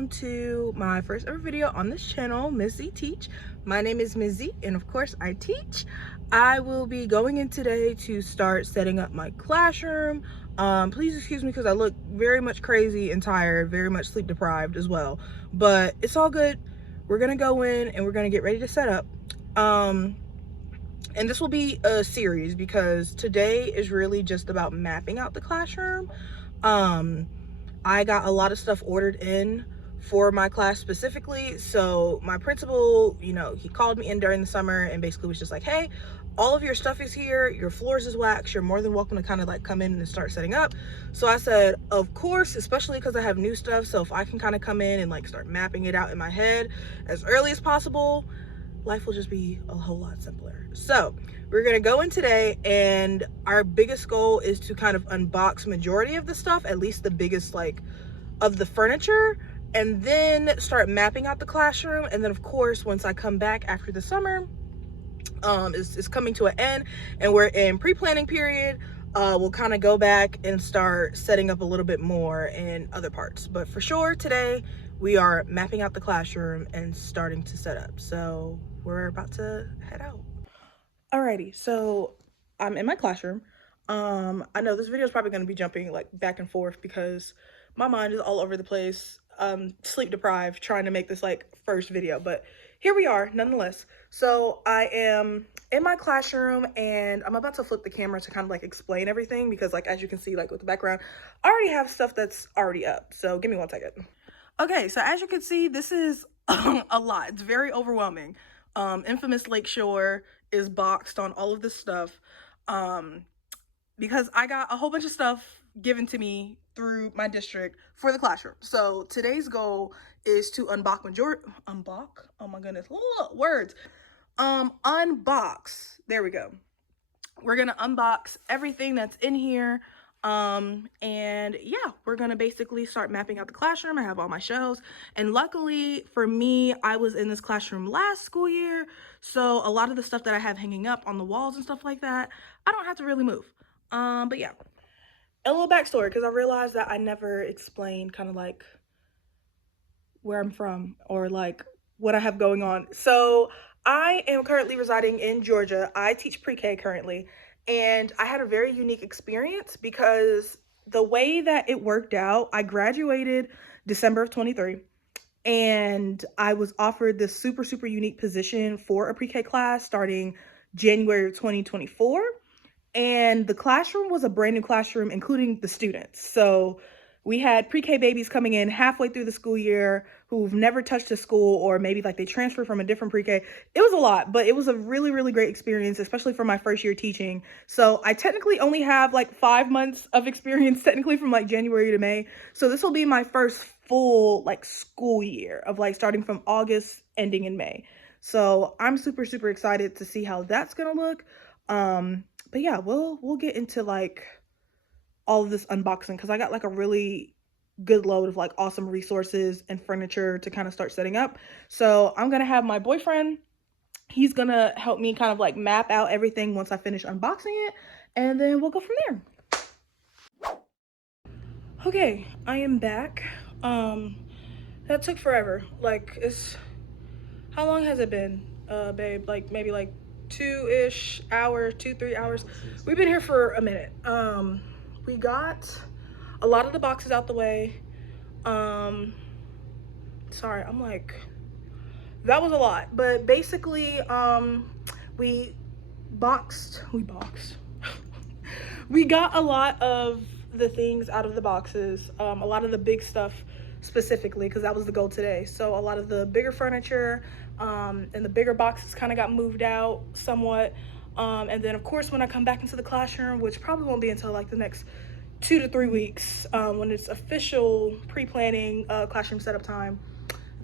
welcome to my first ever video on this channel, Ms. Z Teach. My name is Ms. Z and of course I teach. I will be going in today to start setting up my classroom. Please excuse me because I look very much crazy and tired, very much sleep deprived as well, but it's all good. We're gonna go in and we're gonna get ready to set up. And this will be a series because today is really just about mapping out the classroom. I got a lot of stuff ordered in for my class specifically. So my principal, you know, he called me in during the summer and basically was just like, hey, all of your stuff is here, your floors is waxed, you're more than welcome to kind of like come in and start setting up. So I said, of course, especially because I have new stuff. So if I can kind of come in and like start mapping it out in my head as early as possible, life will just be a whole lot simpler. So we're gonna go in today, and our biggest goal is to kind of unbox majority of the stuff, at least the biggest like of the furniture, and then start mapping out the classroom. And then of course, once I come back after the summer is coming to an end and we're in pre-planning period, we'll kind of go back and start setting up a little bit more in other parts. But for sure today we are mapping out the classroom and starting to set up. So we're about to head out. Alrighty, so I'm in my classroom. I know this video is probably going to be jumping like back and forth because my mind is all over the place. Sleep deprived, trying to make this like first video, but here we are nonetheless. So I am in my classroom and I'm about to flip the camera to kind of like explain everything because like as you can see like with the background, I already have stuff that's already up. So give me 1 second. Okay, so as you can see, this is a lot. It's very overwhelming. Infamous Lakeshore is boxed on all of this stuff because I got a whole bunch of stuff given to me through my district for the classroom. So today's goal is to unbox oh my goodness, words. Unbox, there we go. We're gonna unbox everything that's in here. And yeah, we're gonna basically start mapping out the classroom. I have all my shelves, and luckily for me, I was in this classroom last school year, so a lot of the stuff that I have hanging up on the walls and stuff like that, I don't have to really move. But yeah, a little backstory because I realized that I never explained kind of like where I'm from or like what I have going on. So I am currently residing in Georgia. I teach pre-K currently. And I had a very unique experience because the way that it worked out, I graduated December of 23 and I was offered this super, super unique position for a pre-K class starting January of 2024. And the classroom was a brand new classroom, including the students. So we had pre-K babies coming in halfway through the school year who've never touched a school, or maybe like they transferred from a different pre-K. It was a lot, but it was a really, really great experience, especially for my first year teaching. So I technically only have like 5 months of experience technically from like January to May. So this will be my first full like school year of like starting from August, ending in May. So I'm super, super excited to see how that's gonna look. But yeah, we'll get into like all of this unboxing because I got like a really good load of like awesome resources and furniture to kind of start setting up. So I'm gonna have my boyfriend, he's gonna help me kind of like map out everything once I finish unboxing it, and then we'll go from there. Okay, I am back. That took forever. Like, it's, how long has it been, babe? Like maybe like 2-ish hours, 2-3 hours. We've been here for a minute. We got a lot of the boxes out the way. Sorry, I'm like, that was a lot, but basically we boxed we got a lot of the things out of the boxes, a lot of the big stuff specifically because that was the goal today. So a lot of the bigger furniture and the bigger boxes kind of got moved out somewhat. And then of course when I come back into the classroom, which probably won't be until like the next 2 to 3 weeks, when it's official pre-planning classroom setup time,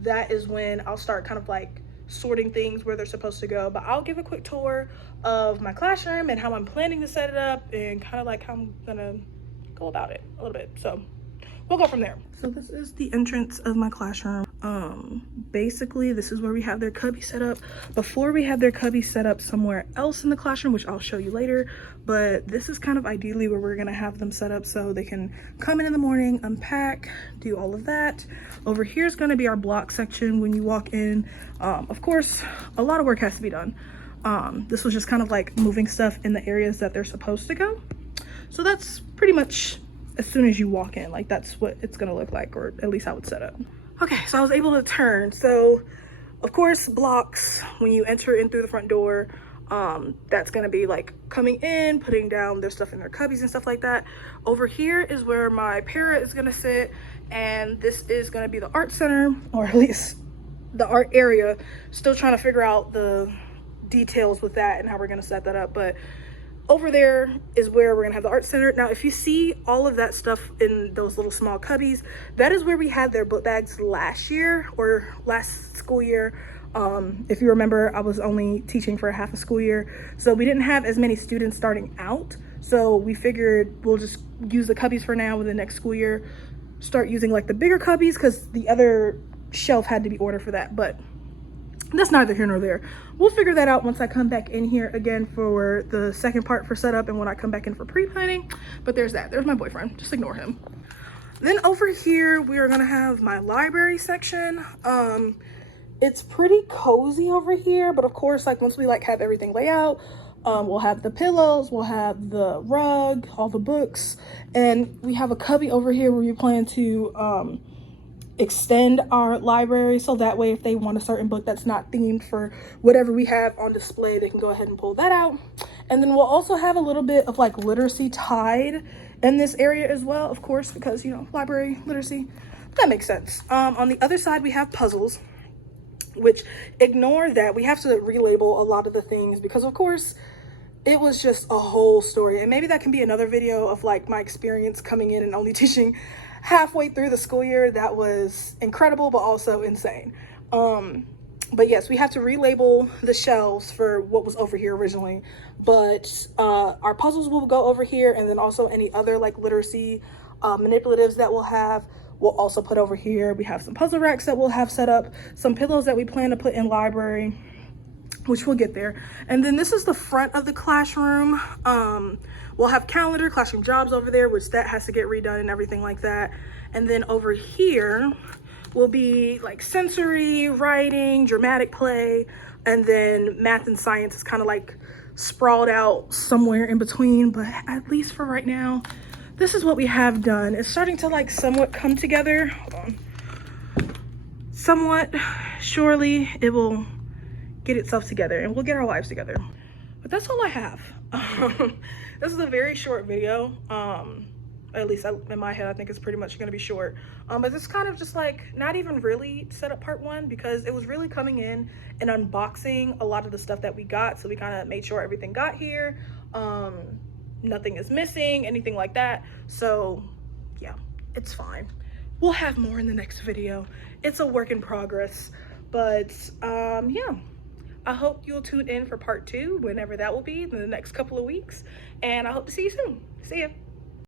that is when I'll start kind of like sorting things where they're supposed to go. But I'll give a quick tour of my classroom and how I'm planning to set it up and kind of like how I'm gonna go about it a little bit. So we'll go from there. So this is the entrance of my classroom. Basically this is where we have their cubby set up. Before we had their cubby set up somewhere else in the classroom, which I'll show you later, but this is kind of ideally where we're gonna have them set up so they can come in the morning, unpack, do all of that. Over here is gonna be our block section when you walk in. Of course, a lot of work has to be done. This was just kind of like moving stuff in the areas that they're supposed to go. So that's pretty much as soon as you walk in, like that's what it's gonna look like, or at least how it's set up. Okay, so I was able to turn. So of course, blocks, when you enter in through the front door, that's gonna be like coming in, putting down their stuff in their cubbies and stuff like that. Over here is where my para is gonna sit, and this is gonna be the art center, or at least the art area. Still trying to figure out the details with that and how we're gonna set that up, but over there is where we're gonna have the art center. Now, if you see all of that stuff in those little small cubbies, that is where we had their book bags last year, or last school year. If you remember, I was only teaching for half a school year, so we didn't have as many students starting out. So we figured we'll just use the cubbies for now. In the next school year, start using like the bigger cubbies, because the other shelf had to be ordered for that. But that's neither here nor there. We'll figure that out once I come back in here again for the second part for setup, and when I come back in for pre-planning. But there's that. There's my boyfriend. Just ignore him. Then over here, we are gonna have my library section. It's pretty cozy over here, but of course, like once we like have everything laid out, we'll have the pillows, we'll have the rug, all the books, and we have a cubby over here where we plan to extend our library, so that way if they want a certain book that's not themed for whatever we have on display, they can go ahead and pull that out. And then we'll also have a little bit of like literacy tied in this area as well, of course, because you know, library literacy, that makes sense. On the other side we have puzzles, which, ignore that, we have to relabel a lot of the things because of course it was just a whole story, and maybe that can be another video of like my experience coming in and only teaching halfway through the school year. That was incredible, but also insane. But yes, we have to relabel the shelves for what was over here originally, but our puzzles will go over here, and then also any other like literacy manipulatives that we'll have, we'll also put over here. We have some puzzle racks that we'll have set up, some pillows that we plan to put in library, which we'll get there. And then this is the front of the classroom. We'll have calendar, classroom jobs over there, which that has to get redone and everything like that. And then over here will be like sensory, writing, dramatic play, and then math and science is kind of like sprawled out somewhere in between. But at least for right now, this is what we have done. It's starting to like somewhat come together. Hold on. Somewhat, surely it will get itself together and we'll get our lives together. But that's all I have. This is a very short video. At least in my head, I think it's pretty much gonna be short. But this is kind of just like not even really set up part one, because it was really coming in and unboxing a lot of the stuff that we got. So we kind of made sure everything got here. Nothing is missing, anything like that. So yeah, it's fine. We'll have more in the next video. It's a work in progress, but yeah. I hope you'll tune in for part 2, whenever that will be, in the next couple of weeks. And I hope to see you soon. See ya.